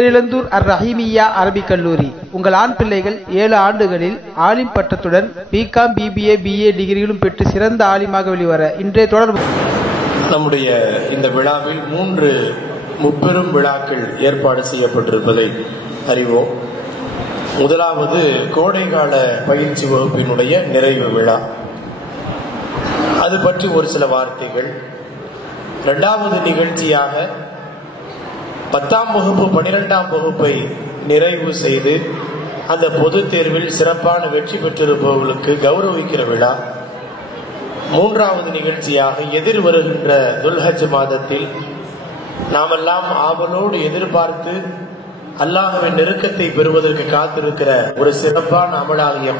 பேரிழந்தூர் அர்-ரஹீமிய்யா Arabic கல்லூரி. உங்கள் ஆண் பிள்ளைகள் 7 ஆண்டுகளில் ஆலிம் பட்டத்துடன் பிகாம், பிபிஏ, பிஏ டிகிரிகளும் பெற்று சிறந்த ஆலிமாக வெளிவர இன்றைய தொடர்பு. நம்முடைய இந்த விழாவில் 3 முப்பெரும் விழாக்கள் ஏற்பாடு செய்யப்பட்டிருப்பதை அறிவோம். முதலாவது கோடைகால பயிற்சி வகுப்பினுடைய நிறைவு விழா, அது பற்றி ஒரு சில வார்த்தைகள். 2வது நிகழ்ச்சியாக 10ஆம் வகுப்பு 12ஆம் வகுப்பை நிறைவு செய்து அந்த பொது தேர்வில் சிறப்பான வெற்றி பெற்றிருப்பவர்களுக்கு கௌரவிக்கிற விழா. 3வது நிகழ்ச்சியாக எதிர் வருகின்ற துல்ஹஜ் மாதத்தில் நாமெல்லாம் ஆவலோடு எதிர்பார்த்து அல்லாஹ்வின் நெருக்கத்தை பெறுவதற்கு காத்திருக்கிற ஒரு சிறப்பான அமலாகிய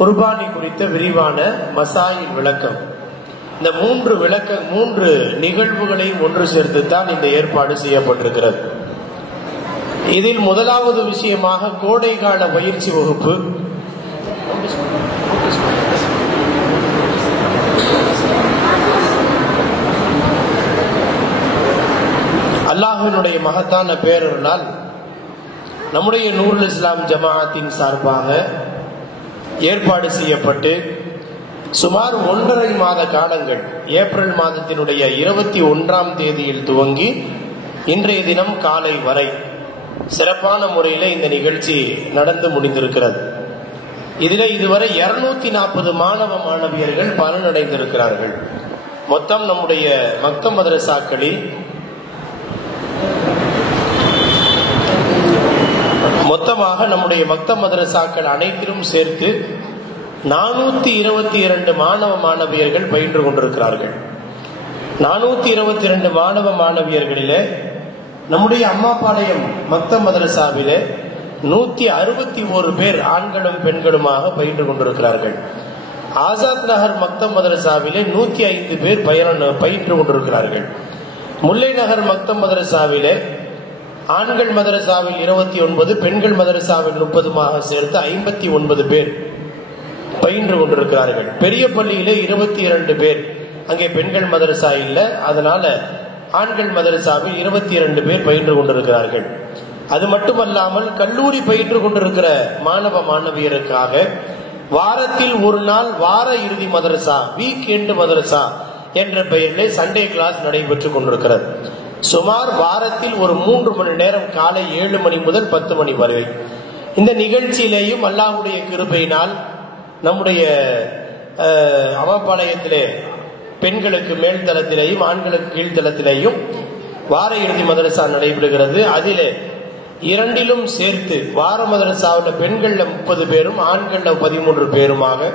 குர்பானி குறித்த விரிவான மசாயில் விளக்கம். இந்த 3 நிகழ்வுகளை ஒன்று சேர்த்துத்தான் இந்த ஏற்பாடு செய்யப்பட்டிருக்கிறது. இதில் முதலாவது விஷயமாக கோடைகால பயிற்சி வகுப்பு. அல்லாஹ்வினுடைய மகத்தான பேரருளால் நம்முடைய நூருல் இஸ்லாம் ஜமாஅத்தின் சார்பாக ஏற்பாடு செய்யப்பட்டு சுமார் 1.5 மாத காலங்கள், ஏப்ரல் மாதத்தினுடைய 21ஆம் தேதியில் துவங்கி இன்றைய தினம் காலை வரை சிறப்பான முறையில் இந்த நிகழ்ச்சி நடந்து முடிந்திருக்கிறது. இதில் இதுவரை 240 மாணவ மாணவியர்கள் பலனடைந்திருக்கிறார்கள். மொத்தம் நம்முடைய மக்தப் மதரசாக்களில் மொத்தமாக நம்முடைய மக்தப் மதரசாக்கள் அனைத்திலும் சேர்த்து 422 மாணவ மாணவியர்கள் பயின்று கொண்டிருக்கிறார்கள். 422 மாணவ மாணவியர்களிலே நம்முடைய அம்மாபாளையம் மக்தப் மதரசாவிலே 161 பேர் ஆண்களும் பெண்களுமாக பயின்று கொண்டிருக்கிறார்கள். ஆசாத் நகர் மக்தப் மதரசாவிலே 105 பேர் பயின்று கொண்டிருக்கிறார்கள். முல்லை நகர் மக்தப் மதரசாவிலே ஆண்கள் மதரசாவில் 29, பெண்கள் மதரசாவில் 30 சேர்த்து 59 பேர் பயின்று கொண்டிருக்கிறார்கள். பெரிய பள்ளியிலே 22 பேர், அங்கே பெண்கள் மதரசா இல்லை, அதனால ஆண்கள் மதரசாவில் 22 பேர் பயின்று கொண்டிருக்கிறார்கள். அது மட்டுமல்லாமல் கல்லூரி பயின்று கொண்டிருக்கிற மாணவ மாணவியருக்காக வாரத்தில் ஒரு நாள் வார இறுதி மதரசா, வீக் எண்ட் மதரசா என்ற பெயரிலே சண்டே கிளாஸ் நடைபெற்றுக் கொண்டிருக்கிறது. சுமார் வாரத்தில் ஒரு 3 மணி நேரம், காலை 7 மணி முதல் 10 மணி வரை. இந்த நிகழ்ச்சியிலேயும் அல்லாஹ்வுடைய கிருபையினால் நம்முடைய அமபாளையத்திலே பெண்களுக்கு மேல்தளத்திலேயும் ஆண்களுக்கு கீழ்த்தளத்திலேயும் வார இறுதி மதரசா நடைபெறுகிறது. அதிலே 2லும் சேர்த்து வார மதரசாவில் பெண்கள்ல 30 பேரும் ஆண்கள்ல 13 பேருமாக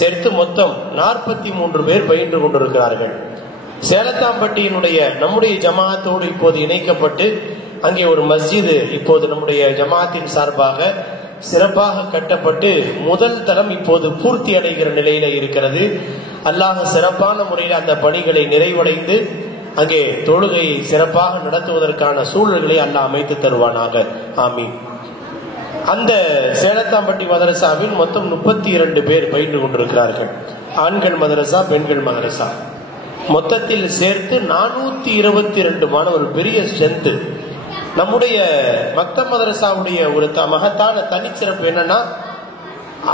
சேர்த்து மொத்தம் 43 பேர் பயின்று கொண்டிருக்கிறார்கள். சேலத்தாம்பட்டியினுடைய நம்முடைய ஜமாஅத்தோடு இப்போது இணைக்கப்பட்டு அங்கே ஒரு மஸ்ஜிது இப்போது நம்முடைய ஜமாஅத்தின் சார்பாக சிறப்பாக கட்டப்பட்டு முதல் தரம் இப்போது பூர்த்தி அடைகிற நிலையில இருக்கிறது. அல்லாஹ் சிறப்பான முறையில் அந்த பணிகளை நிறைவடைந்து அங்கே தொழுகையை சிறப்பாக நடத்துவதற்கான சூழல்களை அல்லாஹ் அமைத்து தருவானாக, ஆமீன். அந்த சேலத்தாம்பட்டி மதரசாவில் மொத்தம் 32 பேர் பயின்று கொண்டிருக்கிறார்கள். ஆண்கள் மதரசா, பெண்கள் மதரசா மொத்தத்தில் சேர்த்து 422 மாணவர்கள். பெரிய ஸ்ட்ரென்த். நம்முடைய மக்தப் மதரசாவுடைய ஒரு மகத்தான தனிச்சிறப்பு என்னன்னா,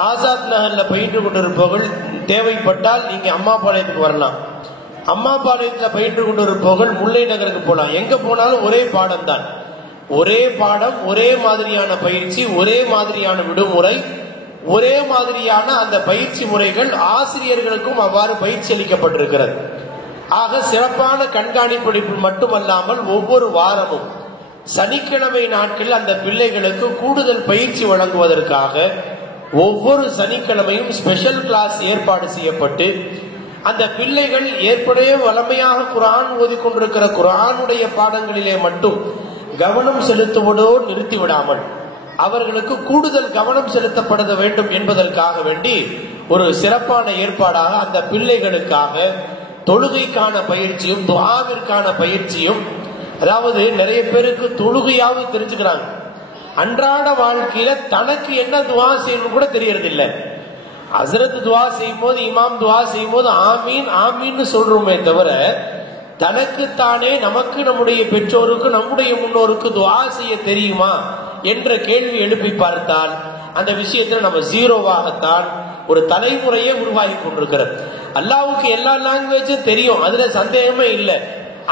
ஆசாத் நகர்ல பயின்று கொண்டிருப்பவர்கள் தேவைப்பட்டால் நீங்க அம்மாபாளையத்துக்கு வரலாம். அம்மாபாளையத்தில் பயின்று கொண்டிருப்பவர்கள் முல்லை நகருக்கு போகலாம். எங்க போனாலும் ஒரே பாடம் தான், ஒரே பாடம், ஒரே மாதிரியான பயிற்சி, ஒரே மாதிரியான விடுமுறை, ஒரே மாதிரியான அந்த பயிற்சி முறைகள். ஆசிரியர்களுக்கும் அவ்வாறு பயிற்சி அளிக்கப்பட்டிருக்கிறது. ஆக சிறப்பான கண்காணிப்பு மட்டுமல்லாமல் ஒவ்வொரு வாரமும் சனிக்கிழமை நாட்களில் அந்த பிள்ளைகளுக்கு கூடுதல் பயிற்சி வழங்குவதற்காக ஒவ்வொரு சனிக்கிழமையும் ஸ்பெஷல் கிளாஸ் ஏற்பாடு செய்யப்பட்டு அந்த பிள்ளைகள் ஏற்படைய வளமையாக குர்ஆன் ஓதிக்கொண்டிருக்கிற குர்ஆனுடைய பாடங்களிலே மட்டும் கவனம் செலுத்துவதோடு நிறுத்திவிடாமல் அவர்களுக்கு கூடுதல் கவனம் செலுத்தப்பட வேண்டும் என்பதற்காக வேண்டி ஒரு சிறப்பான ஏற்பாடாக அந்த பிள்ளைகளுக்காக தொழுகைக்கான பயிற்சியும் துஆவிற்கான பயிற்சியும். அதாவது நிறைய பேருக்கு தொழுகையாவது தெரிஞ்சுக்கிறாங்க, அன்றாட வாழ்க்கையில தனக்கு என்ன துஆ செய்யணும் கூட தெரியறது இல்லை. ஹஸ்ரத் துஆ செய்யும் போது, இமாம் துஆ செய்யும் போது ஆமீன் ஆமீன்னு சொல்றோமே தவிர தனக்குத்தானே நமக்கு, நம்முடைய பெற்றோருக்கு, நம்முடைய முன்னோருக்கு துஆ செய்ய தெரியுமா என்ற கேள்வி எழுப்பி பார்த்தால் அந்த விஷயத்தில் நம்ம ஜீரோவாகத்தான் ஒரு தலைமுறையே உருவாகி கொண்டிருக்கிறது. அல்லாஹ்வுக்கு எல்லா லாங்குவேஜும் தெரியும், அதுல சந்தேகமே இல்லை.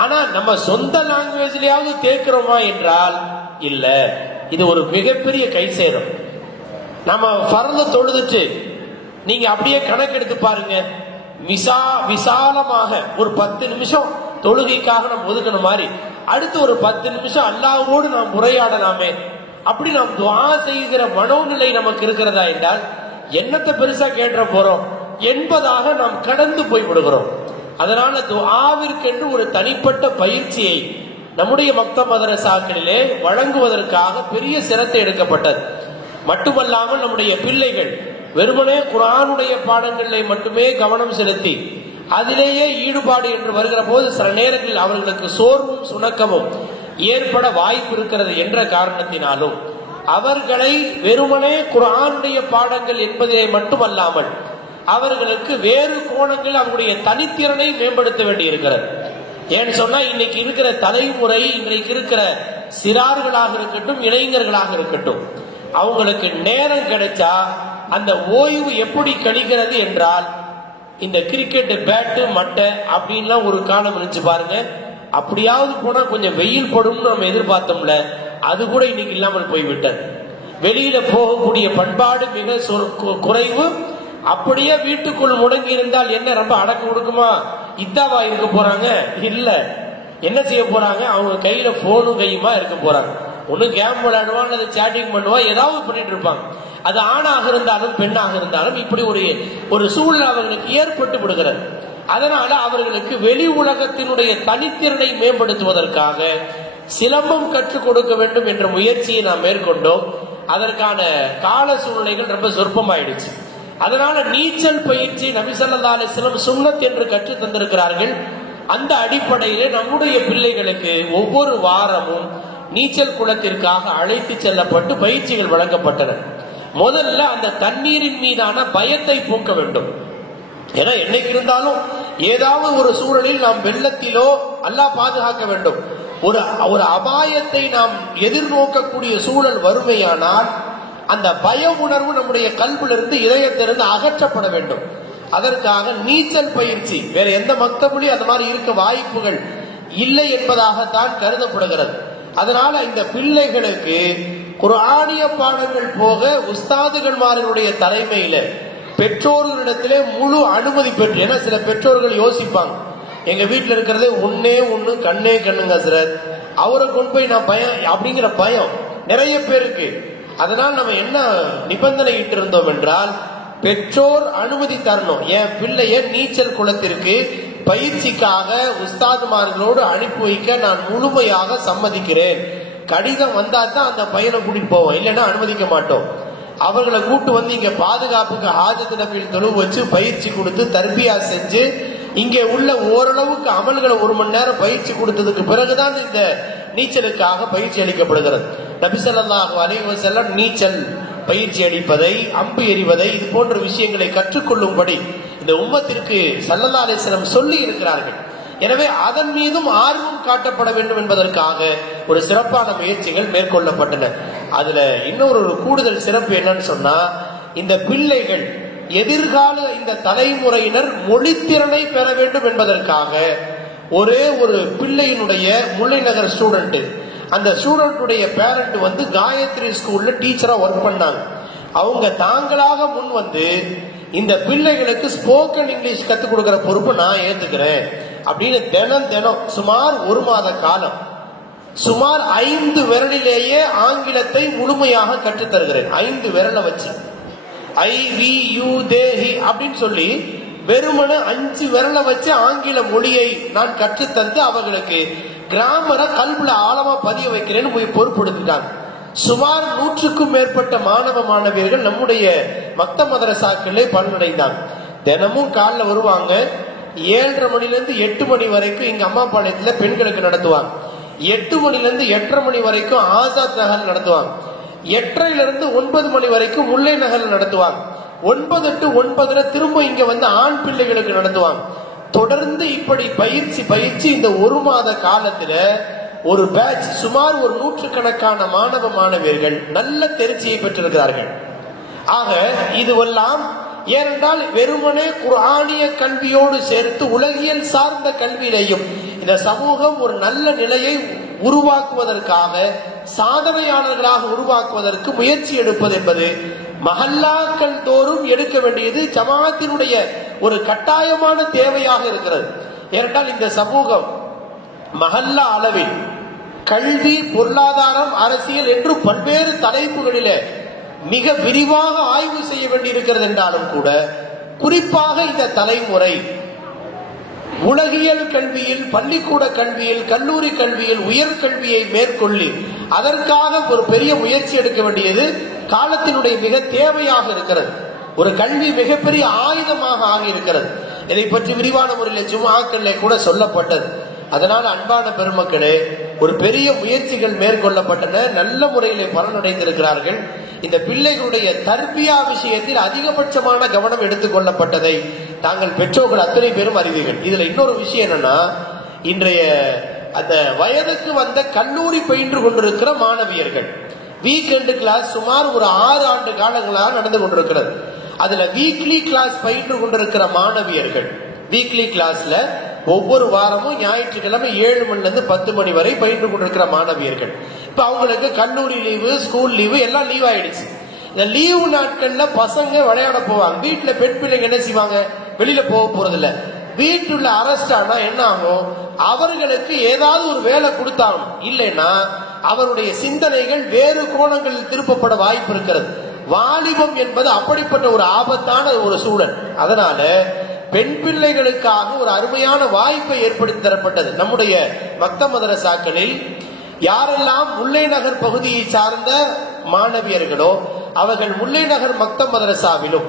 ஆனா நம்ம சொந்த லாங்குவேஜ்லயாவது கேட்கிறோமா என்றால் இல்ல. இது ஒரு மிகப்பெரிய கை சேரும். நம்ம ஃபர்து தொழுதுட்டு நீங்க அப்படியே கணக்கெடுத்து பாருங்க, விசாலமாக ஒரு 10 நிமிஷம் தொழுகைக்காக நம்ம ஒதுக்கின மாதிரி அடுத்து ஒரு 10 நிமிஷம் அல்லாஹ்வோடு நாம் உரையாடலாமே, அப்படி நாம் துஆ செய்கிற மனோநிலை நமக்கு இருக்கிறதா என்றால் என்னத்தை பெருசா கேட்ட போறோம் என்பதாக நாம் கடந்து போய் விடுகிறோம். அதனால துஆவிற்கென்று ஒரு தனிப்பட்ட பயிற்சியை நம்முடைய மக்தப் மதரசாக்களிலே வழங்குவதற்காக பெரிய சிரத்தை எடுக்கப்பட்டது. மட்டுமல்லாமல் நம்முடைய பிள்ளைகள் வெறுமனே குர்ஆனுடைய பாடங்களில் மட்டுமே கவனம் செலுத்தி அதிலேயே ஈடுபாடு என்று வருகிற போது சில நேரங்களில் அவர்களுக்கு சோர்வும் சுணக்கமும் ஏற்பட வாய்ப்பு இருக்கிறது என்ற காரணத்தினாலும் அவர்களை வெறுமனே குர்ஆனுடைய பாடங்கள் என்பதிலே மட்டுமல்லாமல் அவர்களுக்கு வேறு கோணங்கள் அவருடைய தனித்திறனை மேம்படுத்த வேண்டி இருக்கிறது. ஏன்னு சொன்னா இன்னைக்கு இருக்கிற தலைமுறை, இன்றைக்கு இருக்கிற சிறார்களாக இருக்கட்டும், இளைஞர்களாக இருக்கட்டும், அவங்களுக்கு நேரம் கிடைச்சா அந்த ஓய்வு எப்படி கழிக்கிறது என்றால் இந்த கிரிக்கெட் பேட்டு மட்டை அப்படின்லாம் ஒரு காலம் இருந்துச்சு பாருங்க. அப்படியாவது போனா கொஞ்சம் வெயில் படும் நம்ம எதிர்பார்த்தோம்ல, அது கூட இன்னைக்கு இல்லாமல் போய்விட்டது. வெளியில போகக்கூடிய பண்பாடு மிக குறைவு. அப்படியே வீட்டுக்குள் முடங்கி இருந்தால் என்ன ரொம்ப அடக்க ஒடுக்குமா இத்தாவா இருக்க போறாங்க? இல்ல, என்ன செய்ய போறாங்க? அவங்க கையில போனும் கையுமா இருக்க போறாங்க. ஒண்ணு கேம் விளையாடுவான், அல்லது சேட்டிங் பண்ணுவான், ஏதாவது பண்ணிட்டு இருப்பாங்க. அது ஆணாக இருந்தாலும் பெண்ணாக இருந்தாலும் இப்படி ஒரு சூழ்நிலை அவர்களுக்கு ஏற்பட்டு விடுகிறது. அதனால அவர்களுக்கு வெளி உலகத்தினுடைய தனித்திறனை மேம்படுத்துவதற்காக சிலம்பம் கற்றுக் கொடுக்க வேண்டும் என்ற முயற்சியை நாம் மேற்கொண்டோம். அதற்கான கால சூழ்நிலைகள் ரொம்ப சொற்பமாயிடுச்சு. அதனால நீச்சல் பயிற்சி நபி ஸல்லல்லாஹு அலைஹி வஸல்லம் சுன்னத் என்று கற்று தந்திருக்கிறார்கள். அந்த அடிப்படையிலே நம்முடைய பிள்ளைகளுக்கு ஒவ்வொரு வாரமும் நீச்சல் குளத்திற்காக அழைத்து செல்லப்பட்டு பயிற்சிகள் வழங்கப்பட்டன. முதல்ல அந்த தண்ணீரின் மீதான பயத்தை போக்க வேண்டும். ஏன்னா என்னைக்கு இருந்தாலும் ஏதாவது ஒரு சூழலில் நாம் வெள்ளத்திலோ அல்லாஹ் பாதுகாக்க வேண்டும், ஒரு அபாயத்தை நாம் எதிர்நோக்கக்கூடிய சூழல் வறுமையானால் அந்த பய உணர்வு நம்முடைய கல்விலிருந்து இதயத்திலிருந்து அகற்றப்பட வேண்டும். அதற்காக நீச்சல் பயிற்சி வேற எந்த மக்தபிலையும் அந்த மாதிரி இருக்க வாய்ப்புகள் இல்லை என்பதாகத்தான் கருதப்படுகிறது. அதனால இந்த பிள்ளைகளுக்கு குர்ஆனிய பாடங்கள் போக உஸ்தாதுகள்மார்களுடைய தலைமையில பெற்றோர்களிடத்திலே முழு அனுமதி பெற்று, ஏன்னா சில பெற்றோர்கள் யோசிப்பாங்க, எங்க வீட்டுல இருக்கிறதே ஒண்ணு கண்ணே கண்ணுங்க சார், அவரை கொண்டு போய் நான் பயம் அப்படிங்கிற பயம் நிறைய பேருக்கு. அதனால் நம்ம என்ன நிபந்தனை இட்டு இருந்தோம் என்றால் பெற்றோர் அனுமதி தரணும். என் பிள்ளைய நீச்சல் குளத்திற்கு பயிற்சிக்காக உஸ்தாதுமார்களோடு அனுப்பி வைக்க நான் முழுமையாக சம்மதிக்கிறேன். கடிதம் வந்தா தான் அந்த பையனை கூட்டிட்டு போவோம், இல்லைன்னா அனுமதிக்க மாட்டோம். அவர்களை கூட்டு வந்து இங்க பாதுகாப்புக்கு ஹாஜத் நஃபில் தொழு வச்சு பயிற்சி கொடுத்து தர்பியா செஞ்சு இங்கே உள்ள ஓரளவுக்கு அமல்களை 1 மணி நேரம் பயிற்சி கொடுத்ததுக்கு பிறகுதான் இந்த நீச்சலுக்காக பயிற்சி அளிக்கப்படுகிறது. நபி ஸல்லல்லாஹு அலைஹி வஸல்லம் நீச்சல் பயிற்சி அளிப்பதை, அம்பு எறிவதை, இது போன்ற விஷயங்களை கற்றுக்கொள்ளும்படி இந்த உம்மத்திற்கு ஸல்லல்லாஹு அலைஹி வஸல்லம் சொல்லி இருக்கிறார்கள். எனவே அதன் மீதும் ஆர்வம் காட்டப்பட வேண்டும் என்பதற்காக ஒரு சிறப்பான முயற்சிகள் மேற்கொள்ளப்பட்டன. அதுல இன்னொரு கூடுதல் சிறப்பு என்னன்னு சொன்னா, இந்த பிள்ளைகள் எதிர்கால இந்த தலைமுறையினர் மொழித்திறனை பெற வேண்டும் என்பதற்காக ஒரே ஒரு பிள்ளையினுடைய முல்லைநகர் ஸ்டூடெண்ட், அந்த ஸ்டூடெண்டுடைய பேரண்ட் வந்து காயத்ரி ஸ்கூல்ல டீச்சரா ஒர்க் பண்ணாங்க. அவங்க தாங்களாக முன் வந்து இந்த பிள்ளைகளுக்கு ஸ்போக்கன் இங்கிலீஷ் கத்துக் கொடுக்கிற பொறுப்பு நான் ஏத்துக்கிறேன் அப்படின்னு தினம் சுமார் 1 மாத காலம் சுமார் 5 விரலிலேயே ஆங்கிலத்தை முழுமையாக கற்றுத் தருகிறேன். 5 விரலை வச்சு IVU தேஹி அப்படின்னு சொல்லி வெறுமன 5 விரலை வச்சு ஆங்கில மொழியை நான் கற்றுத்தந்து அவர்களுக்கு கிராமரை கல்வில ஆழமா பதிய வைக்கிறேன்னு பொறுப்படுத்திட்டாங்க. சுமார் 100க்கும் மேற்பட்ட மாணவ மாணவியர்கள் நம்முடைய மக்தப் மதரசாக்களே பலனடைந்தாங்க. தினமும் காலைல வருவாங்க, 7:30 மணிலிருந்து 8 மணி வரைக்கும் இங்க அம்மாபாளையத்துல பெண்களுக்கு நடத்துவாங்க. 8 மணிலிருந்து 8:30 மணி வரைக்கும் ஆசாத் நகர் நடத்துவாங்க. 8:30லிருந்து 9 மணி வரைக்கும் முல்லை நகர் நடத்துவாங்க. 9 to 9 திரும்ப இங்க வந்து ஆண் பிள்ளைகளுக்கு நடத்துவாங்க. தொடர்ந்து இப்படி பயிற்சி இந்த ஒரு மாத காலத்துல ஒரு பேட்ச் சுமார் ஒரு 100கணக்கான மாணவ மாணவியர்கள் நல்ல தேர்ச்சியை பெற்றிருக்கிறார்கள். ஆக இதுவெல்லாம் ஏனென்றால் வெறுமனே குர்ஆனிய கல்வியோடு சேர்த்து உலகியல் சார்ந்த கல்வியிலையும் இந்த சமூகம் ஒரு நல்ல நிலையை உருவாக்குவதற்காக, சாதனையாளர்களாக உருவாக்குவதற்கு முயற்சி எடுப்பது என்பது மஹல்லாக்கள் தோறும் எடுக்க வேண்டியது ஜமாத்தினுடைய ஒரு கட்டாயமான தேவையாக இருக்கிறது. ஏனென்றால் இந்த சமூகம் மஹல்லா அளவில் கல்வி, பொருளாதாரம், அரசியல் என்று பல்வேறு தலைப்புகளிலே மிக விரிவாக ஆய்வு செய்ய வேண்டியிருக்கிறது என்றாலும் கூட, குறிப்பாக இந்த தலைமுறை உலகியல் கல்வியில், பள்ளிக்கூட கல்வியில், கல்லூரி கல்வியில், உயர்கல்வியை மேற்கொள்ளி அதற்காக ஒரு பெரிய முயற்சி எடுக்க வேண்டியது காலத்தினுடைய மிக தேவையாக இருக்கிறது. ஒரு கல்வி மிகப்பெரிய ஆயுதமாக ஆகியிருக்கிறது. இதை பற்றி விரிவான முறையில் ஜும்ஆக்களிலே கூட சொல்லப்பட்டது. அதனால் அன்பான பெருமக்களே, ஒரு பெரிய முயற்சிகள் மேற்கொள்ளப்பட்டன, நல்ல முறையிலே பலனடைந்திருக்கிறார்கள். இந்த பிள்ளைகளுடைய தர்பியா விஷயத்தில் அதிகபட்சமான கவனம் எடுத்துக் கொள்ளப்பட்டதை தாங்கள் பெற்றோர்கள் அத்தனை பேரும் அறிவீர்கள். இதுல இன்னொரு விஷயம் என்னன்னா, இன்றைய அந்த வயதுக்கு வந்த கல்லூரி பயின்று கொண்டிருக்கிற மாணவியர்கள் வீக்கெண்டு கிளாஸ் சுமார் ஒரு 6 ஆண்டு காலங்களாக நடந்து கொண்டிருக்கிறது. அதுல வீக்லி கிளாஸ் பயின்று கொண்டிருக்கிற மாணவியர்கள் வீக்லி கிளாஸ்ல ஒவ்வொரு வாரமும் ஞாயிற்றுக்கிழமை 7 மணில இருந்து 10 மணி வரை பயின்று கொண்டிருக்கிற மாணவியர்கள். இப்ப அவங்களுக்கு கல்லூரி லீவு, ஸ்கூல் லீவு எல்லாம் லீவ் ஆயிடுச்சு. இந்த லீவு நாட்கள்ல பசங்க விளையாட போவாங்க. வீட்டுல பெண் பிள்ளைங்க என்ன செய்வாங்க? வெளியில போக போறது இல்ல. வீட்டுல அரெஸ்ட் ஆனா என்ன ஆகும்? அவர்களுக்கு ஏதாவது ஒரு வேலை கொடுத்தாங்க. இல்லைன்னா அவருடைய சிந்தனைகள் வேறு கோணங்களில் திருப்பப்பட வாய்ப்பு இருக்கிறது. வாலிபம் என்பது அப்படிப்பட்ட ஒரு ஆபத்தான ஒரு சூழல். அதனால பெண் பிள்ளைகளுக்காக ஒரு அருமையான வாய்ப்பை ஏற்படுத்தி தரப்பட்டது. நம்முடைய மக்தப் மதரசாக்களில் யாரெல்லாம் முல்லை நகர் பகுதியை சார்ந்த மாணவியர்களோ அவர்கள் முல்லை நகர் மக்தப் மதரசாவிலும்,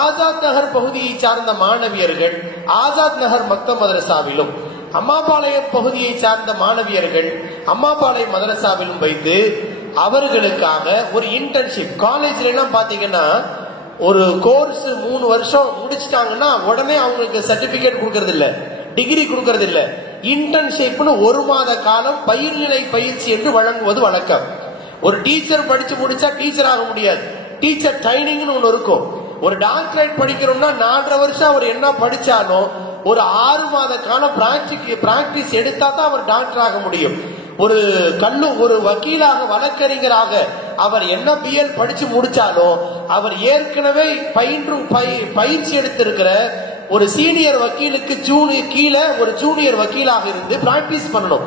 ஆசாத் நகர் பகுதியை சார்ந்த மாணவியர்கள் ஆசாத் நகர் மக்தப் மதரசாவிலும், அம்மாபாளையம் பகுதியை சார்ந்த மாணவியர்கள் அம்மாபாளையம் மதரசாவிலும் வைத்து அவர்களுக்காக ஒரு இன்டர்ன்ஷிப், காலேஜ்ல எல்லாம் பாத்தீங்கன்னா ஒரு கோர்ஸ் 3 வருஷம் முடிச்சிட்டாங்கன்னா உடனே அவங்களுக்கு சர்டிபிகேட் கொடுக்கறது இல்ல, டிகிரி கொடுக்கறது இல்ல. இன்டர்ன்ஷிப்னு 1 மாத காலம் பயிர்நிலை பயிற்சி என்று வழங்குவது வழக்கம். ஒரு டீச்சர் படிச்சு முடிச்சா டீச்சர் ஆக முடியாது. டீச்சர் ட்ரைனிங்னு ஒண்ணு இருக்கும். ஒரு டாக்டரேட் படிக்கணும்னா 4.5 வருஷம் அவர் என்ன படிச்சாலும் ஒரு 6 மாத காலம் பிராக்டிஸ் எடுத்தா தான் அவர் டாக்டர் ஆக முடியும். ஒரு வக்கீலாக, வழக்கறிஞராக அவர் என்ன பிஎல் படிச்சு முடிச்சாலும் அவர் ஏற்கனவே பயிற்சி எடுத்திருக்கிற ஒரு சீனியர் வக்கீலுக்கு கீழே ஒரு ஜூனியர் வக்கீலாக இருந்து பிராக்டிஸ் பண்ணணும்.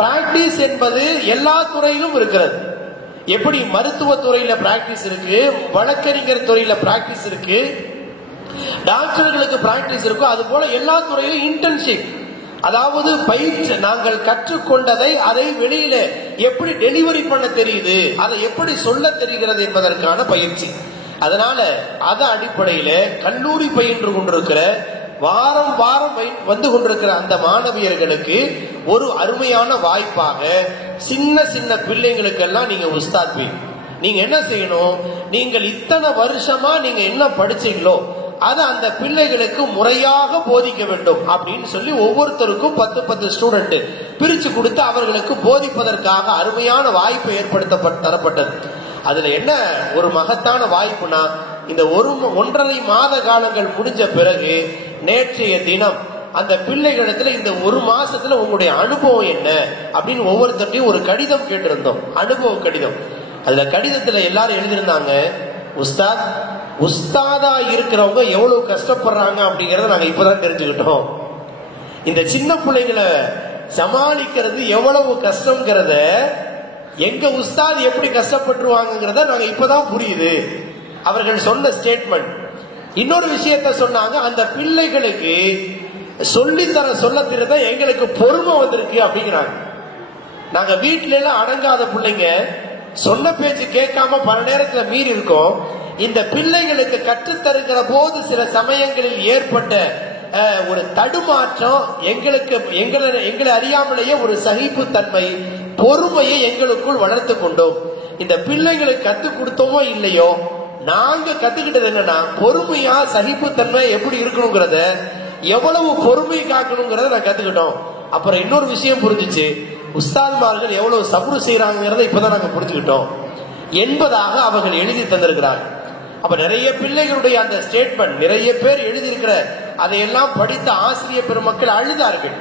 பிராக்டிஸ் என்பது எல்லா துறையிலும் இருக்கிறது. எப்படி மருத்துவ துறையில பிராக்டிஸ் இருக்கு, வழக்கறிஞர் துறையில பிராக்டிஸ் இருக்கு, டாக்டர்களுக்கு பிராக்டிஸ் இருக்கும், அது போல எல்லா துறையிலும் இன்டர்ன்ஷிப், அதாவது பயிற்சி, நாங்கள் கற்றுக்கொண்டதை அதை வெளியில எப்படி டெலிவரி பண்ண தெரியுது, அதை எப்படி சொல்ல தெரிகிறது என்பதற்கான பயிற்சி. அதனால அத அடிப்படையில கல்லூரி பயின்று கொண்டிருக்கிற வாரம் வந்து கொண்டிருக்கிற அந்த மாணவியர்களுக்கு ஒரு அருமையான வாய்ப்பாக சின்ன சின்ன பிள்ளைங்களுக்கு எல்லாம் நீங்க உஸ்தாத் நீங்க என்ன செய்யணும்? நீங்கள் இத்தனை வருஷமா நீங்க என்ன படிச்சீங்களோ அதை அந்த பிள்ளைகளுக்கு முறையாக போதிக்க வேண்டும் அப்படின்னு சொல்லி ஒவ்வொருத்தருக்கும் 10 ஸ்டூடெண்ட் பிரிச்சு கொடுத்து அவர்களுக்கு போதிப்பதற்காக அருமையான வாய்ப்பு தரப்பட்டது. அதுல என்ன ஒரு மகத்தான வாய்ப்புனா, இந்த 1.5 மாத காலங்கள் முடிஞ்ச பிறகு நேற்றைய தினம் அந்த பிள்ளைகளிடத்துல இந்த 1 மாசத்துல உங்களுடைய அனுபவம் என்ன அப்படின்னு ஒவ்வொருத்தட்டையும் ஒரு கடிதம் கேட்டிருந்தோம், அனுபவ கடிதம். அதுல கடிதத்துல எல்லாரும் எழுதியிருந்தாங்க, உஸ்தாதா இருக்கிறவங்க எவ்வளவு கஷ்டப்படுறாங்க அப்படிங்கறத நாங்க இப்பதான் தெரிஞ்சுக்கிட்டோம். இந்த சின்ன பிள்ளைகளை சமாளிக்கிறது எவ்வளவு கஷ்டம்ங்கிறத, எங்க உஸ்தாத் எப்படி கஷ்டப்பட்டுருவாங்கிறத நாங்க இப்பதான் புரியுது அவர்கள் சொன்ன ஸ்டேட்மெண்ட். இன்னொரு விஷயத்த சொன்னாங்க, அந்த பிள்ளைகளுக்கு சொல்ல தெரியாத எங்களுக்கு பொறுமை வந்திருக்கு அப்படிங்கிறாங்க. நாங்க வீட்டுல எல்லாம் அடங்காத பிள்ளைங்க, சொன்ன பேச்சு கேட்காம பல நேரத்துல மீறி இருக்கோம். இந்த பிள்ளைகளுக்கு கற்றுத்தருகிற போது சில சமயங்களில் ஏற்பட்ட ஒரு தடுமாற்றம் எங்களை அறியாமலேயே ஒரு சகிப்புத்தன்மை, பொறுமையை எங்களுக்குள் வளர்த்து கொண்டோம். இந்த பிள்ளைகளுக்கு கத்துக் கொடுத்தோமோ இல்லையோ, நாங்க கத்துக்கிட்டது என்னன்னா பொறுமையா சகிப்புத்தன்மை எப்படி இருக்கணுங்கிறத எவ்வளவு பொறுமை காக்கணுங்கிறத நான் கத்துக்கிட்டோம். அப்புறம் இன்னொரு விஷயம் புரிஞ்சிச்சு, உஸ்தாத்மார்கள் எவ்வளவு சபுரு செய்யறாங்கிறத இப்பதான் நாங்க புரிஞ்சுக்கிட்டோம் என்பதாக அவர்கள் எழுதி தந்திருக்கிறார்கள். அப்ப நிறைய பிள்ளைகளுடைய அந்த ஸ்டேட்மெண்ட் நிறைய பேர் எழுதியிருக்கிற அதையெல்லாம் படித்த ஆசிரியர் பெருமக்கள் அழுதார்கள்.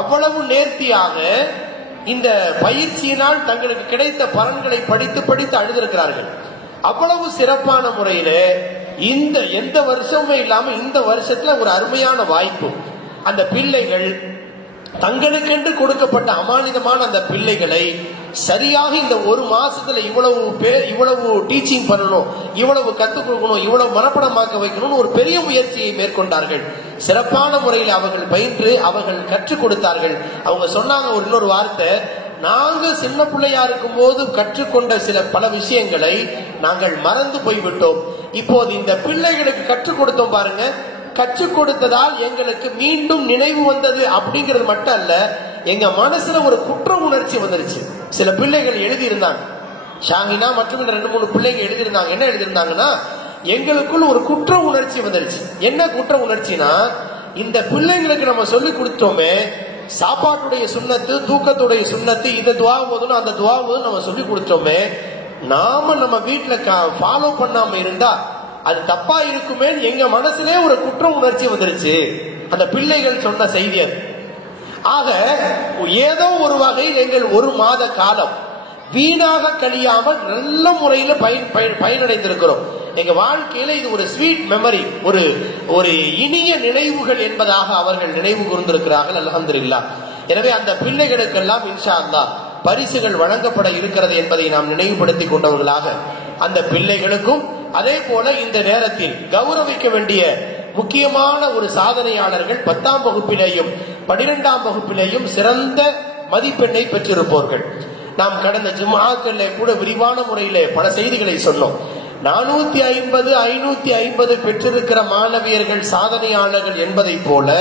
அவ்வளவு நேர்த்தியாக இந்த பயிற்சியினால் தங்களுக்கு கிடைத்த பலன்களை படித்து படித்து அழுதிருக்கிறார்கள். அவ்வளவு சிறப்பான முறையில இந்த எந்த வருஷமுமே இல்லாம இந்த வருஷத்துல ஒரு அருமையான வாய்ப்பு. அந்த பிள்ளைகள் தங்களுக்கென்று கொடுக்கப்பட்ட அமானிதமான அந்த பிள்ளைகளை சரியாக இந்த ஒரு மாசத்துல இவ்வளவு டீச்சிங் பண்ணணும், இவ்வளவு கத்துக் கொடுக்கணும், இவ்வளவு மனப்படமாக்க வைக்கணும்னு ஒரு பெரிய முயற்சியை மேற்கொண்டார்கள். சிறப்பான முறையில் அவர்கள் பயின்று அவர்கள் கற்றுக் கொடுத்தார்கள். அவங்க சொன்னாங்க ஒரு இன்னொரு வார்த்தை, நாங்க சின்ன பிள்ளையா இருக்கும் போது கற்றுக்கொண்ட பல விஷயங்களை நாங்கள் மறந்து போய்விட்டோம். இப்போது இந்த பிள்ளைகளுக்கு கற்றுக் கொடுத்தோம் பாருங்க, கற்றுக் கொடுத்ததால் எங்களுக்கு மீண்டும் நினைவு வந்தது. அப்படிங்கிறது மட்டும் அல்ல, எங்க மனசுல ஒரு குற்ற உணர்ச்சி வந்துருச்சு. சில பிள்ளைகள் எழுதியிருந்தாங்க, ஷாஹினா மற்றும் 2-3 பிள்ளைகள் எழுதியிருந்தாங்க. என்ன எழுதியிருந்தாங்கன்னா, எங்களுக்குள் ஒரு குற்ற உணர்ச்சி வந்துருச்சு. என்ன குற்ற உணர்ச்சினா, இந்த பிள்ளைங்களுக்கு நம்ம சொல்லி கொடுத்தோமே சாப்பாட்டுடைய சுண்ணத்து, தூக்கத்துடைய சுண்ணத்து, இதை துவா போதும் அந்த துவா போதும் நம்ம சொல்லி கொடுத்தோமே, நாம நம்ம வீட்டுல ஃபாலோ பண்ணாம இருந்தா அது தப்பா இருக்குமே எங்க மனசுலே ஒரு குற்ற உணர்ச்சி வந்துருச்சு. அந்த பிள்ளைகள் சொன்ன செய்தி அது. ஆக ஏதோ ஒரு வகையில் எங்கள் ஒரு மாத காலம் வீணாக கழியாமல் நல்ல முறையில பயனடைந்திருக்கிறோம். எங்க வாழ்க்கையில இது ஒரு ஸ்வீட் மெமரி, ஒரு இனிய நினைவுகள் என்பதாக அவர்கள் நினைவு கூர்ந்திருக்கிறார்கள். அல்ஹம்துலில்லாஹ். எனவே அந்த பிள்ளைகளுக்கெல்லாம் இன்ஷா அல்லாஹ் பரிசுகள் வழங்கப்பட இருக்கிறது என்பதை நாம் நினைவுபடுத்திக் கொண்டவர்களாக அந்த பிள்ளைகளுக்கும் அதே போல இந்த நேரத்தில் கௌரவிக்க வேண்டிய முக்கியமான ஒரு சாதனையாளர்கள் 10ஆம் வகுப்பிலேயும் 12ஆம் வகுப்பிலேயும் சிறந்த மதிப்பெண்ணை பெற்றிருப்பவர்கள். நாம் கடந்த ஜும்ஆக்களிலே கூட விரிவான முறையிலே பல செய்திகளை சொன்னோம். 450 550 பெற்றிருக்கிற மாணவியர்கள் சாதனையாளர்கள் என்பதை போல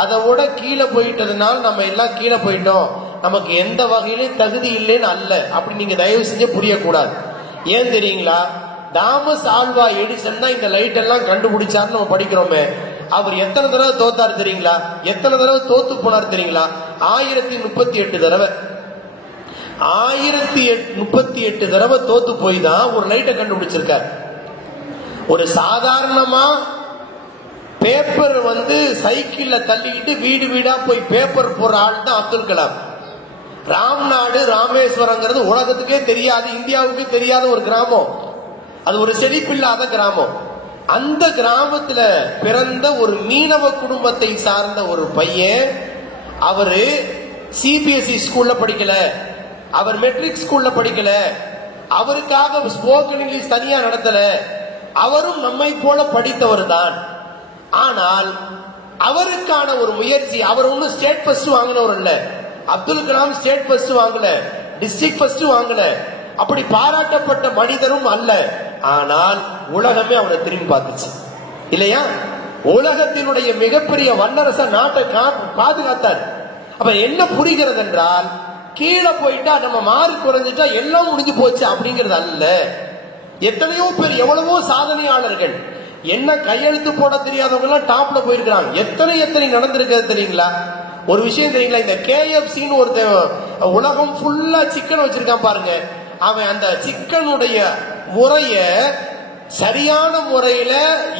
அதோட கீழே போயிட்டதுனால நம்ம எல்லாம் கீழே போயிட்டோம், நமக்கு எந்த வகையிலும் தகுதி இல்லைன்னு அல்ல. அப்படி நீங்க தயவு செஞ்சு புரியக்கூடாது. ஏன் தெரியுங்களா, தாமஸ் ஆல்வா எடிசன் தான் இந்த லைட் எல்லாம் கண்டுபிடிச்சாருன்னு நம்ம படிக்கிறோமே, அவர் எத்தனை தடவை தோத்தாரு தெரியுங்களா? எத்தனை தடவை தோத்து போனார் தெரியுங்களா? 1038 தடவை. 1038 தடவை தோத்து போய் தான் ஒரு லைட்டை கண்டுபிடிச்சிருக்காரு. ஒரு சாதாரணமா பேப்பர் சைக்கிள்ல தள்ளிக்கிட்டு வீடு வீடா போய் பேப்பர் போற ஆள் தான் அப்துல் கலாம். ராம்நாடு ராமேஸ்வரங்கிறது உலகத்துக்கே தெரியாது, இந்தியாவுக்கு தெரியாத ஒரு கிராமம். அது ஒரு செழிப்பில்லாத கிராமம். அந்த கிராமத்துல பிறந்த ஒரு மீனவ குடும்பத்தை சார்ந்த ஒரு பையன். அவரு சிபிஎஸ்இ ஸ்கூல்ல படிக்கல, அவர் மெட்ரிக் ஸ்கூல்ல படிக்கல, அவருக்காக ஸ்போக்கன் இங்கிலீஷ் தனியா நடத்தல, அவரும் நம்மை போல படித்தவர் தான். ஆனால் அவருக்கான ஒரு முயற்சி, அவர் ஒன்னும் ஸ்டேட் ஃபர்ஸ்ட் வாங்கினவர் இல்ல. அப்துல் கலாம் ஸ்டேட் ஃபர்ஸ்ட் வாங்கல, டிஸ்ட்ரிக்ட் ஃபர்ஸ்ட் வாங்கல, அப்படி பாராட்டப்பட்ட மனிதரும் அல்ல. ஆனால் உலகமே அவரை திரும்பி பார்த்துச்சு இல்லையா? உலகத்தினுடைய மிகப்பெரிய வல்லரச நாட்டை பாதுகாத்தார். அப்ப என்ன புரிகிறது என்றால், கீழே போயிட்டா நம்ம மாறி குறைஞ்சிட்டா எல்லாம் முடிஞ்சு போச்சு அப்படிங்கிறது அல்ல. எத்தனையோ பேர், எவ்வளவோ சாதனையாளர்கள், என்ன கையெழுத்து போட தெரியாதவங்க எல்லாம் டாப்ல போயிருக்கிறாங்க. எத்தனை நடந்திருக்கிறது தெரியுங்களா? ஒரு விஷயம் தெரியுங்களா, இந்த KFCன்னு ஒரு உலகம் ஃபுல்லா சிக்கன் வச்சிருக்கான் பாருங்க. அவன் அந்த சிக்கனுடைய முறைய சரியான முறையில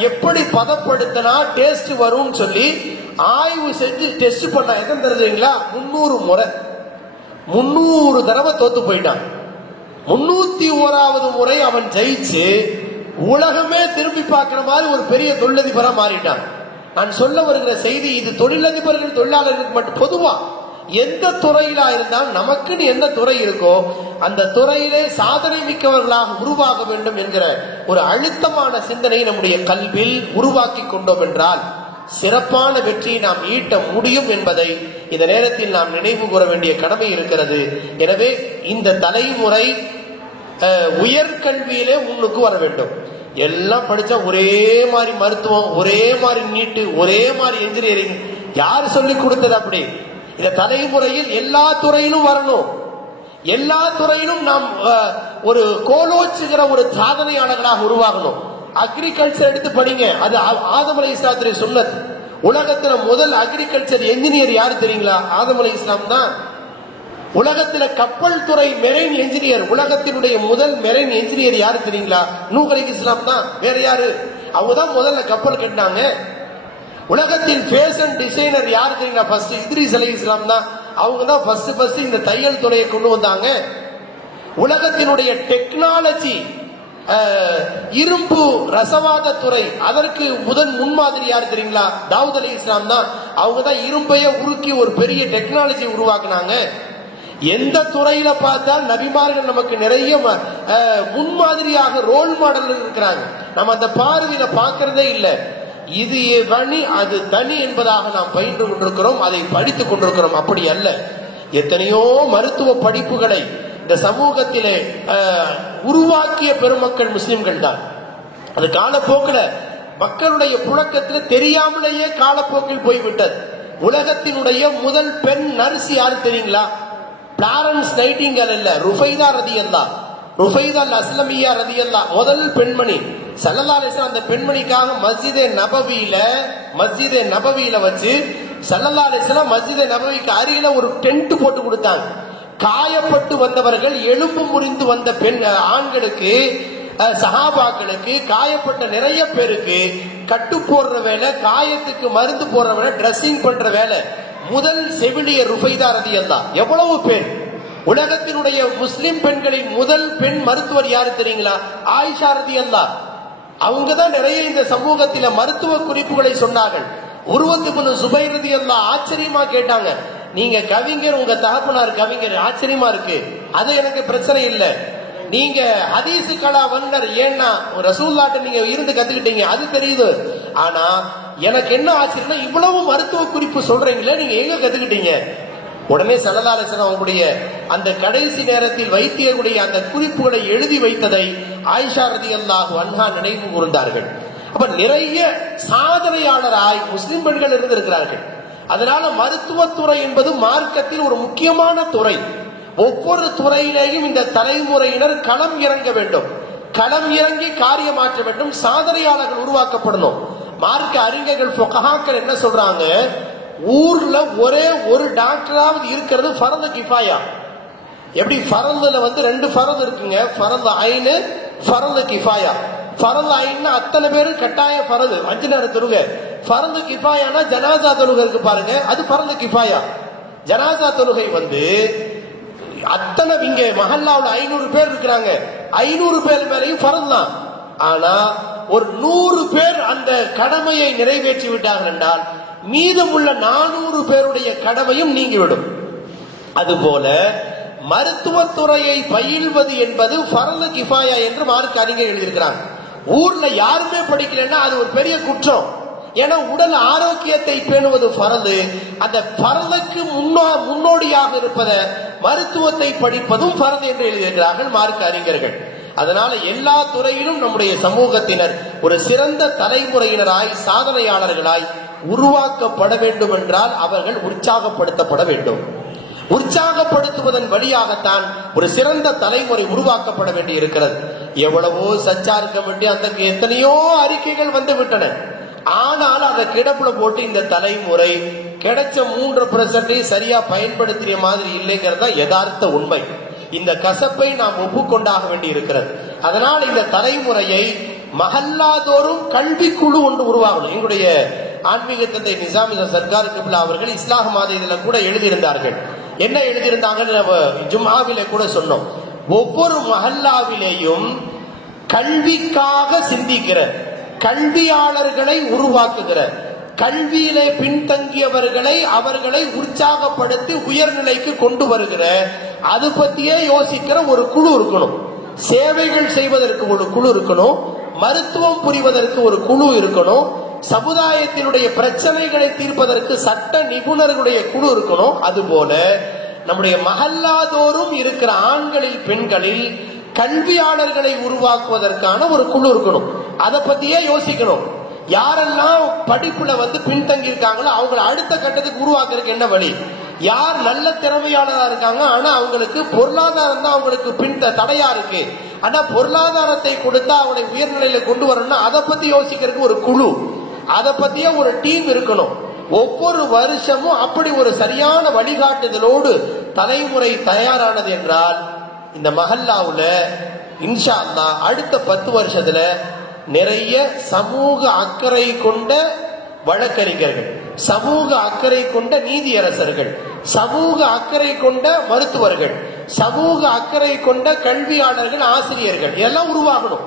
எப்படி பதப்படுத்தினா டேஸ்ட் வரும்னு சொல்லி ஆய்வு செஞ்சு டெஸ்ட் பண்ண. எத்தனை தெரியுங்களா? 300 முறை, 300 தடவை தோத்து போயிட்டான். 301வது முறை அவன் ஜெயிச்சு உலகமே திரும்பி பார்க்கிற மாதிரி ஒரு பெரிய தொழிலதிபரா மாறிட்டான். நான் சொல்ல வருகிற செய்தி, இது தொழிலதிபர்கள் தொழிலாளர்களுக்கு மட்டும் பொதுவா எந்த துறையிலா இருந்தாலும் நமக்குன்னு எந்த துறை இருக்கோ அந்த துறையிலே சாதனை மிக்கவர்களாக உருவாக வேண்டும் என்கிற ஒரு அழுத்தமான சிந்தனை நம்முடைய கல்வியில் உருவாக்கி கொண்டோம் என்றால் சிறப்பான வெற்றியை நாம் ஈட்ட முடியும் என்பதை இந்த நேரத்தில் நாம் நினைவு கூற வேண்டிய கடமை இருக்கிறது. எனவே இந்த தலைமுறை உயர்கல்வியிலே முன்னுக்கு வர வேண்டும். எல்லாம் படிச்சா ஒரே மாதிரி மருத்துவம், ஒரே மாதிரி நீட்டு, ஒரே மாதிரி இன்ஜினியரிங், யார் சொல்லி கொடுத்தது? அப்படி இந்த தலைமுறையில் எல்லா துறையிலும் வரணும். எல்லா துறையிலும் நாம் ஒரு கோலோச்சுகிற ஒரு சாதனையாளர்களாக உருவாகணும். அக்ரிகல்ச்சர் எடுத்து படிங்க, அது ஆதம் அலைஹிஸ்ஸலாத்துடைய சுன்னத். உலகத்துல முதல் அக்ரிகல்ச்சர் என்ஜினியர் யாரு தெரியுங்களா? ஆதம் அலைஹிஸ்ஸலாம் தான். உலகத்துல கப்பல் துறை மெரைன் என்ஜினியர், உலகத்தினுடைய முதல் மெரைன் என்ஜினியர் யாரு தெரியுங்களா? நூஹ் அலைஹிஸ்ஸலாம் தான். வேற யாரு? அவங்க தான் முதல்ல கப்பல் கட்டினாங்க. உலகத்தின் ஃபேஷன் டிசைனர் யாரு தெரியுங்களா? ஃபர்ஸ்ட் இத்ரீஸ் அலைஹிஸ்ஸலாம் தான். அவங்க தான் ஃபர்ஸ்ட் இந்த தையல் துறையை கொண்டு வந்தாங்க. உலகத்தினுடைய டெக்னாலஜி இரும்பு ரசவாத துறை, அதற்கு முதல் முன்மாதிரி யாரு தெரியுங்களா? தாவூத் அலைஹிஸ்ஸலாம் தான். அவங்க தான் இரும்பைய உருக்கி ஒரு பெரிய டெக்னாலஜி உருவாக்குனாங்க. எந்த துறையில பார்த்தால் நபிமார்கள் நமக்கு நிறைய முன்மாதிரியாக ரோல் மாடல் இருக்கிறாங்க. நம்ம அந்த பார்வையில பார்க்கறதே இல்லை. இது தனி அது தனி என்பதாக நாம் பயின்று கொண்டிருக்கிறோம், அதை படித்துக் கொண்டிருக்கிறோம். அப்படி அல்ல. எத்தனையோ மருத்துவ படிப்புகளை இந்த சமூகத்திலே உருவாக்கிய பெருமக்கள் முஸ்லிம்கள் தான். அது காலப்போக்கில் மக்களுடைய புழக்கத்தில் தெரியாமலேயே காலப்போக்கில் போய்விட்டது. உலகத்தினுடைய முதல் பெண் நர்ஸ் யாரு தெரியுங்களா? பிளாரன்ஸ் நைட்டிங்கேல் இல்ல, ருஃபைதா ரதியல்லாஹ், ருஃபைதா அஸ்லமியா ரதியல்லாஹ், முதல் பெண்மணி. ஸல்லல்லாஹு அலைஹி வஸல்லம் அந்த பெண்மணிக்காக மஸ்ஜிதே நபவியில வச்சு ஸல்லல்லாஹு அலைஹி வஸல்லம் மஸ்ஜிதே நபவிக்கு அருகில ஒரு டென்ட் போட்டு கொடுத்தாங்க. காயப்பட்டு வந்தவர்கள், எலும்பு முறிந்து வந்த ஆண்களுக்கு, சஹாபாக்களுக்கு, காயப்பட்ட நிறைய பேருக்கு கட்டு போடுற வேலை, காயத்துக்கு மருந்து போடுற வேலை, டிரெஸ்ஸிங் பண்ற வேலை முதல் செவிலியர் ருஃபைதா ரலியல்லாஹு. எவ்வளவு பேர்! உலகத்தினுடைய முஸ்லிம் பெண்களின் முதல் பெண் மருத்துவர் யாரு தெரியுங்களா? ஆயிஷா ரலியல்லாஹு. அவங்க தான் நிறைய இந்த சமூகத்தில மருத்துவ குறிப்புகளை சொன்னார்கள். உர்வத் இப்னு ஸுபைர் ரலியல்லாஹு ஆச்சரியமா கேட்டாங்க, நீங்க கவிஞர், உங்க தகப்பனார் கவிஞர், ஆச்சரியமா இருக்கு. அது எனக்கு பிரச்சனை இல்லை. நீங்க ஹதீஸ் கலா வந்தர், ஏன்னா ரசூலுல்லாஹ்ட்ட நீங்க இருந்து கத்துக்கிட்டீங்க, அது தெரியுது. ஆனா எனக்கு என்ன ஆச்சரியம்னா, இவ்வளவு மருத்துவ குறிப்பு சொல்றீங்களே, நீங்க எங்க கத்துக்கிட்டீங்க? உடனே ஸல்லல்லாஹு அலைஹி வஸல்லம் அவங்களுடைய அந்த கடைசி நேரத்தில் வைத்தியருடைய அந்த குறிப்புகளை எழுதி வைத்ததை ஆயிஷா ரலியல்லாஹு அன்ஹா நினைவு கூர்ந்தார்கள். அப்ப நிறைய சாதனையாளராய் முஸ்லிம் பெண்கள் இருந்திருக்கிறார்கள். அதனால மருத்துவத்துறை என்பது மார்க்கத்தில் ஒரு முக்கியமான துறை. ஒவ்வொரு துறையிலேயும் இந்த தலைமுறையினர் களம் இறங்க வேண்டும், களம் இறங்கி காரியமாற்ற வேண்டும், சாதனையாளர்கள் உருவாக்கப்படணும். மார்க்க அறிஞர்கள் ஃபுகஹாக்கள் என்ன சொல்றாங்க? ஊர்ல ஒரே ஒரு டாக்டராவது இருக்கிறது ஃபர்து கிஃபாயா. எப்படி ஃபர்துல ரெண்டு ஃபர்து இருக்குங்க, ஃபர்து ஐன், ஃபர்து கிஃபாயா. ஃபர்து ஐன் அத்தனை பேரும் கட்டாய ஃபர்து, 5 நேரம் தொழுகை. ஃபர்து கிஃபாயானா ஜனாசா தொழுகை இருக்கு பாருங்க, அது ஃபர்து கிஃபாயா. ஜனாசா தொழுகை அத்தனை, இங்க மஹல்லாவுல 500 பேர் இருக்கிறாங்க, 500 பேர் மேலையும் ஃபர்து தான். ஆனா ஒரு 100 பேர் அந்த கடமையை நிறைவேற்றி விட்டார்கள் என்றால் மீதமுள்ள 400 பேருடைய கடமையும் நீங்கிவிடும். அதுபோல மருத்துவத்துறையை பயில்வது என்பது ஃபர்து கிஃபாயா என்று மார்க்க அறிஞர் எழுதியிருக்கிறாங்க. ஊர்ல யாருமே படிக்கலன்னா அது ஒரு பெரிய குற்றம். ஏன்னா உடல் ஆரோக்கியத்தை பேணுவது ஃபர்து. அந்த ஃபர்துக்கு முன்னோடியாக இருப்பத மருத்துவத்தை படிப்பதும் ஃபர்து என்று எழுதியிருக்கிறார்கள் மார்க்க அறிஞர்கள். அதனால எல்லா துறையிலும் நம்முடைய சமூகத்தினர் ஒரு சிறந்த தலைமுறையினராய், சாதனையாளர்களாய் உருவாக்கப்பட வேண்டும் என்றால் அவர்கள் உற்சாகப்படுத்தப்பட வேண்டும். உற்சாகப்படுத்துவதன் வழியாகத்தான் ஒரு சிறந்த தலைமுறை உருவாக்கப்பட வேண்டி இருக்கிறது. எவ்வளவோ சச்சார் கமிட்டி, அந்த எத்தனையோ அறிக்கைகள் வந்து விட்டன. ஆனால் அதை கிடப்புல போட்டு இந்த தலைமுறை கிடைச்ச 3% சரியா பயன்படுத்திய மாதிரி இல்லைங்கிறதா யதார்த்த உண்மை. இந்த கசப்பை நாம் ஒப்புக்கொண்டாக வேண்டி இருக்கிறது. அதனால் இந்த தலைமுறையை மஹல்லாதோறும் கல்விக்குழு ஒன்று உருவாகணும். எங்களுடைய ஆன்மீக தந்தை நிசாமி சர்க்கார் கிப்லா அவர்கள் இஸ்லாஹ் மாதத்துல கூட எழுதியிருந்தார்கள். என்ன எழுதியிருந்தாங்கன்னு நம்ம ஜும்ஆவிலே கூட சொன்னோம். ஒவ்வொரு மஹல்லாவிலேயும் கல்விக்காக சிந்திக்கிற, கல்வியாளர்களை உருவாக்குகிற, கல்வியிலே பின்தங்கியவர்களை அவர்களை உற்சாகப்படுத்தி உயர்நிலைக்கு கொண்டு வருகிற, அது பத்தியே யோசிக்கிற ஒரு குழு இருக்கணும். சேவைகள் செய்வதற்கு ஒரு குழு இருக்கணும், மருத்துவம் புரிவதற்கு ஒரு குழு இருக்கணும், சமுதாயத்தினுடைய பிரச்சனைகளை தீர்ப்பதற்கு சட்ட நிபுணர்களுடைய குழு இருக்கணும். அதுபோல நம்முடைய மஹல்லாதோறும் இருக்கிற ஆண்களில், பெண்களில் கல்வியாளர்களை உருவாக்குவதற்கான ஒரு குழு இருக்கணும். அதை பத்தியே யோசிக்கணும். யாரெல்லாம் படிப்புல பின்தங்கி இருக்காங்களோ அவங்களை அடுத்த கட்டத்துக்கு உருவாக்குறதுக்கு என்ன வழி? யார் நல்ல திறமையாளராக இருக்காங்க, ஆனா அவங்களுக்கு பொருளாதாரம் தான் அவங்களுக்கு தடையா இருக்கு, ஆனா பொருளாதாரத்தை கொடுத்தா அவனை உயர்நிலையில கொண்டு வரணும்னா அதை பத்தி யோசிக்கிறதுக்கு ஒரு குழு. அதை பத்திய ஒரு டீம் இருக்கணும். ஒவ்வொரு வருஷமும் அப்படி ஒரு சரியான வழிகாட்டுதலோடு தலைமுறை தயாரானது என்றால் இந்த மஹல்லாவுல இன்ஷா அல்லாஹ் அடுத்த 10 வருஷத்துல நிறைய சமூக அக்கறை கொண்ட வழக்கறிஞர்கள், சமூக அக்கறை கொண்ட நீதியரசர்கள், சமூக அக்கறை கொண்ட மருத்துவர்கள், சமூக அக்கறை கொண்ட கல்வியாளர்கள், ஆசிரியர்கள் எல்லாம் உருவாகணும்.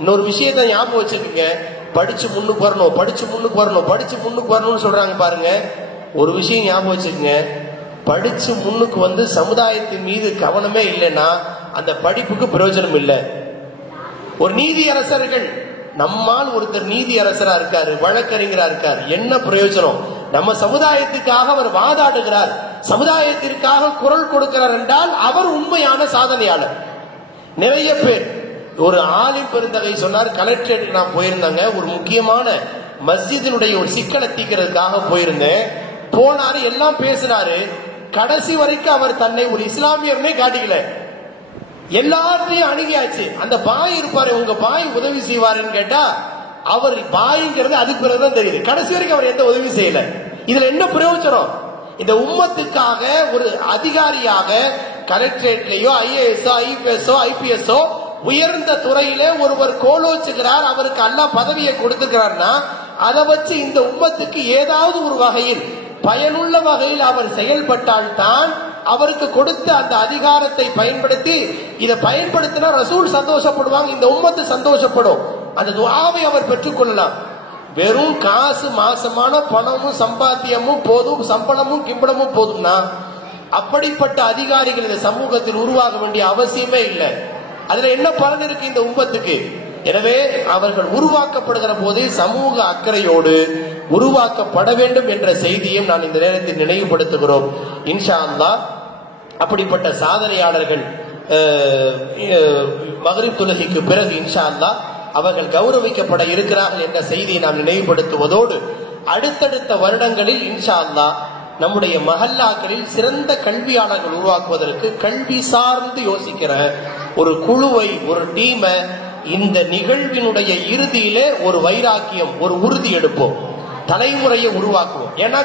இன்னொரு விஷயத்தை ஞாபகம் வச்சுக்கோங்க, படிச்சு முன்னுக்கு வரணும், படிச்சு முன்னுக்கு வரணும், படிச்சு முன்னுக்கு வரணும்னு சொல்றாங்க பாருங்க. ஒரு விஷயம் ஞாபகம் வச்சுக்கோங்க, படிச்சு முன்னுக்கு வந்து சமுதாயத்தின் மீது கவனமே இல்லைன்னா அந்த படிப்புக்கு பிரயோஜனம் இல்லை. ஒரு நீதியரசர்கள், நம்மால் ஒருத்தர் நீதியரசரா இருக்காரு, வழக்கறிஞரா இருக்காரு, என்ன பிரயோஜனம்? நம்ம சமுதாயத்துக்காக அவர் வாதாடுகிறார், சமுதாயத்திற்காக குரல் கொடுக்கிறார் என்றால் அவர் உண்மையான சாதனையாளர். நிறைய பேர், ஒரு ஆலிம் பெருந்தகை சொன்னார், கலெக்டரேட் நான் போயிருந்தாங்க, ஒரு முக்கியமான மஸ்ஜிதினுடைய ஒரு சிக்கலை தீர்க்கிறதுக்காக போயிருந்தேன். போனாரு, எல்லாம் பேசினாரு, கடைசி வரைக்கும் அவர் தன்னை ஒரு இஸ்லாமியர்னே காட்டிக்கல, எல்லாத்தையும் அணுகியாச்சு. அந்த பாய் இருப்பாரு, உங்க பாய் உதவி செய்வாருன்னு கேட்டா அவர் பாய்ங்கிறது அதுக்கு பிறகுதான் தெரியுது. கடைசி வரைக்கும் அவர் எந்த உதவி செய்யல. இதுல என்ன பிரயோஜனம்? இந்த உம்மத்துக்காக ஒரு அதிகாரியாக கலெக்டரேட்லயோ ஐஏஎஸ்ஓ ஐபிஎஸ்ஓ ஐபிஎஸ்ஓ உயர்ந்த துறையில ஒருவர் கோலோச்சுகிறார், அவருக்கு அல்லாஹ் பதவியை கொடுத்திருக்கிறார்னா அதை வச்சு இந்த உம்மத்துக்கு ஏதாவது ஒரு வகையில் பயனுள்ள வகையில் அவர் செயல்பட்டால் தான் அவருக்கு கொடுத்த அந்த அதிகாரத்தை பயன்படுத்தி இதை பயன்படுத்தினா ரசூல் சந்தோஷப்படுவாங்க, இந்த உம்மத்து சந்தோஷப்படும். அந்த துஆவை அவர் பெற்றுக் கொள்ளலாம். வெறும் காசு, மாசமான பணமும் சம்பாத்தியமும் போதும், சம்பளமும் கிம்பளமும் போதும்னா அப்படிப்பட்ட அதிகாரிகள் இந்த சமூகத்தில் உருவாக வேண்டிய அவசியமே இல்லை. அதுல என்ன பலன் இருக்கு இந்த உம்மத்துக்கு? எனவே அவர்கள் உருவாக்கப்படுகிற போதே சமூக அக்கறையோடு உருவாக்கப்பட வேண்டும் என்ற செய்தியும் நான் இந்த நேரத்தில் நினைவுபடுத்துகிறோம். இன்ஷா அல்லாஹ் அப்படிப்பட்ட சாதனையாளர்கள் மக்ரிப் தொழுகைக்கு பிறகு இன்ஷா அல்லாஹ் அவர்கள் கௌரவிக்கப்பட இருக்கிறார்கள் என்ற செய்தியை நாம் நினைவுபடுத்துவதோடு அடுத்தடுத்த வருடங்களில் இன்ஷா அல்லாஹ் நம்முடைய மஹல்லாக்களில் சிறந்த கல்வியாளர்கள் உருவாக்குவதற்கு கல்வி சார்ந்து யோசிக்கிற ஒரு குழுவை, ஒரு டீமை இந்த நிகழ்வினுடைய இறுதியிலே ஒரு வைராக்கியம், ஒரு உறுதி எடுப்போம், தலைமுறையை உருவாக்குவோம். ஏன்னா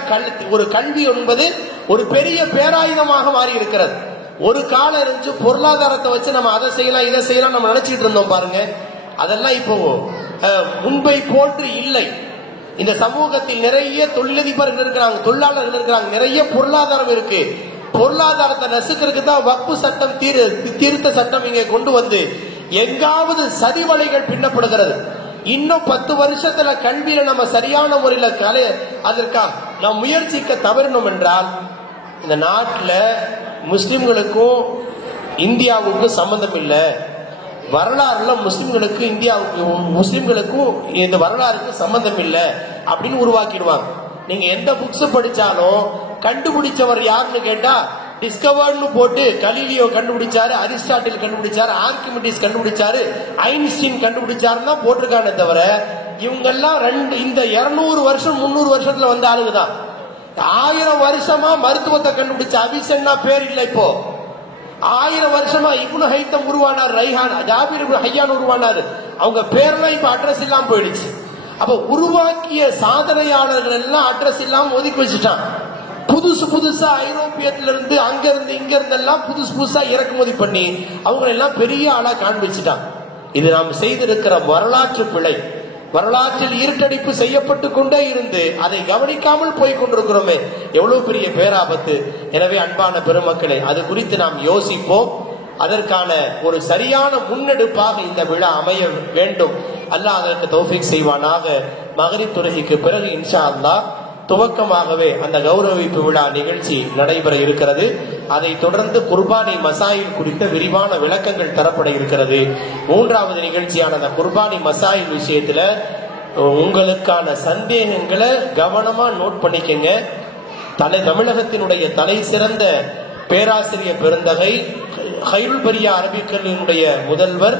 ஒரு கல்வி என்பது ஒரு பெரிய பேராயுதமாக மாறி இருக்கிறது. ஒரு காலம் இருந்துச்சு, பொருளாதாரத்தை வச்சு நம்ம அதை செய்யலாம் இதை செய்யலாம் நம்ம நினைச்சிட்டு இருந்தோம் பாருங்க. அதெல்லாம் இப்போ முன்பை போன்று இல்லை. இந்த சமூகத்தில் நிறைய தொழிலதிபர்கள் இருக்கிறாங்க, தொழிலாளர்கள் இருக்கிறாங்க, நிறைய பொருளாதாரம் இருக்கு. பொருளாதாரத்தை நசுக்கிறதுக்கு தான் வக்ஃபு சட்டம், திருத்த சட்டம் இங்கே கொண்டு வந்து எங்காவது சதிவலைகள் பின்னப்படுகிறது. இன்னும் 10 வருஷத்துல கல்வியில நம்ம சரியான முறையில அதற்காக நாம் முயற்சிக்க தவறினோம் என்றால் இந்த நாட்டில் முஸ்லிம்களுக்கும் இந்தியாவுக்கும் சம்பந்தம் இல்லை. வரலாறுல முஸ்லிம்களுக்கு முஸ்லிம்களுக்கும் இந்த வரலாறுக்கு சம்பந்தம் இல்லை அப்படின்னு உருவாக்கிடுவாங்க. நீங்க எந்த புக்ஸ் படிச்சாலும் கண்டுபிடிச்சவர் யாருன்னு கேட்டா டிஸ்கவர்ட்னு போட்டு கலீலியோ கண்டுபிடிச்சாரு, அரிஸ்டாட்டில் கண்டுபிடிச்சாரு, ஆர்கிமிடிஸ் கண்டுபிடிச்சாரு, ஐன்ஸ்டீன் கண்டுபிடிச்சாருன்னு தான் போட்டிருக்கானே தவிர இவங்கெல்லாம் இந்த 200 வருஷம் 300 வருஷத்துல வந்த ஆளுங்கதான். 1000 வருஷமா மருத்துவத்தை கண்டுபிடிச்ச அபிசன்னா பேர் இல்லை. இப்போ 1000 வருஷமா இப்னு ஹைத்தம் உருவானார், ரைஹான் ஜாபிர் இப்னு ஹையான் உருவானாரு, அவங்க பேர்லாம் இப்ப அட்ரஸ் இல்லாம போயிடுச்சு. அப்ப உருவாக்கிய சாதனையாளர்கள் எல்லாம் அட்ரஸ் இல்லாம ஒதுக்கி வச்சுட்டான். புதுசு புதுசா ஐரோப்பியத்திலிருந்து அங்க இருந்து இங்க இருந்து எல்லாம் புதுசு புதுசா இறக்குமதி பண்ணி அவங்க எல்லாம் பெரிய ஆளா காண்பிச்சுட்டான். இது நாம் செய்திருக்கிற வரலாற்று பிழை. வரலாற்றில் இருட்டடிப்பு செய்யப்பட்டு கொண்டே இருந்து அதை கவனிக்காமல் போய் கொண்டிருக்கிறோமே, எவ்வளவு பெரிய பேராபத்து. எனவே அன்பான பெருமக்களே, அது குறித்து நாம் யோசிப்போம். அதற்கான ஒரு சரியான முன்னெடுப்பாக இந்த விழா அமைய வேண்டும். அல்லாஹ் அதற்கு தௌஃபீக் செய்வானாக. மக்ரிப் தொழுகைக்கு பிறகு இன்ஷா அல்லாஹ் துவக்கமாகவே அந்த கௌரவிப்பு விழா நிகழ்ச்சி நடைபெற இருக்கிறது. அதை தொடர்ந்து குர்பானி மசாயில் குறித்த விரிவான விளக்கங்கள் தரப்பட இருக்கிறது. 3வது நிகழ்ச்சியான அந்த குர்பானி மசாயில் விஷயத்துல உங்களுக்கான சந்தேகங்களை கவனமா நோட் பண்ணிக்கங்க. தமிழகத்தினுடைய தலை சிறந்த பேராசிரியர் பெருந்தகை ஹைருல் பரியா அரபிக் கல்லூரியினுடைய முதல்வர்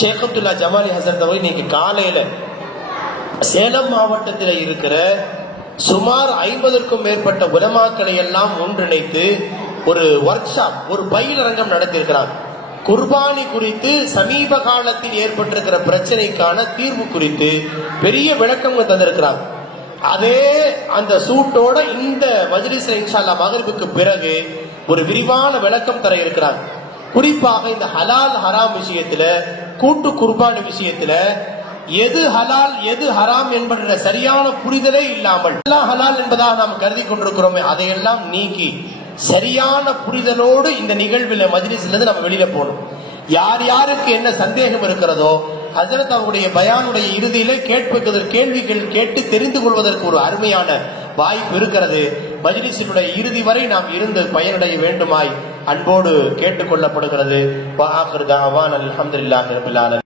ஷேக் அப்துல்லா ஜமாலி ஹசரத் அவர்கள் இன்னைக்கு காலையில சேலம் மாவட்டத்தில் இருக்கிற சுமார் 50க்கும் மேற்பட்ட உலமாக்களை எல்லாம் ஒன்றிணைத்து ஒரு ஒர்க் ஷாப், ஒரு பயிலரங்கம் நடத்தியிருக்கிறார். குர்பானி குறித்து சமீப காலத்தில் ஏற்பட்டிருக்கிற பிரச்சனைக்கான தீர்வு குறித்து பெரிய விளக்கம் தந்திருக்கிறார். அதே அந்த சூட்டோட இந்த மஜ்லிஸ்ல இன்ஷா அல்லாஹ் மக்ரிபுக்கு பிறகு ஒரு விரிவான விளக்கம் தர இருக்கிறார். குறிப்பாக இந்த ஹலால் ஹராம் விஷயத்துல, கூட்டு குர்பானி விஷயத்துல எது ஹலால் எது ஹராம் என்பன்ற சரியான புரிதலே இல்லாமல் எல்லாம் ஹலால் என்பதாக நாம் கருதி கொண்டிருக்கிறோமே, அதையெல்லாம் நீக்கி சரியான புரிதலோடு இந்த நிகழ்வில் மஜ்லிஸ்ல இருந்து நம்ம வெளியில போகணும். யார் யாருக்கு என்ன சந்தேகம் இருக்கிறதோ ஹஜ்ரத் அவருடைய பயானுடைய இறுதியில கேள்விகள் கேட்டு தெரிந்து கொள்வதற்கு ஒரு அருமையான வாய்ப்பு இருக்கிறது. மஜ்லிஸினுடைய இறுதி வரை நாம் இருந்து பயனடைய வேண்டுமாய் அன்போடு கேட்டுக் கொள்ளப்படுகிறது.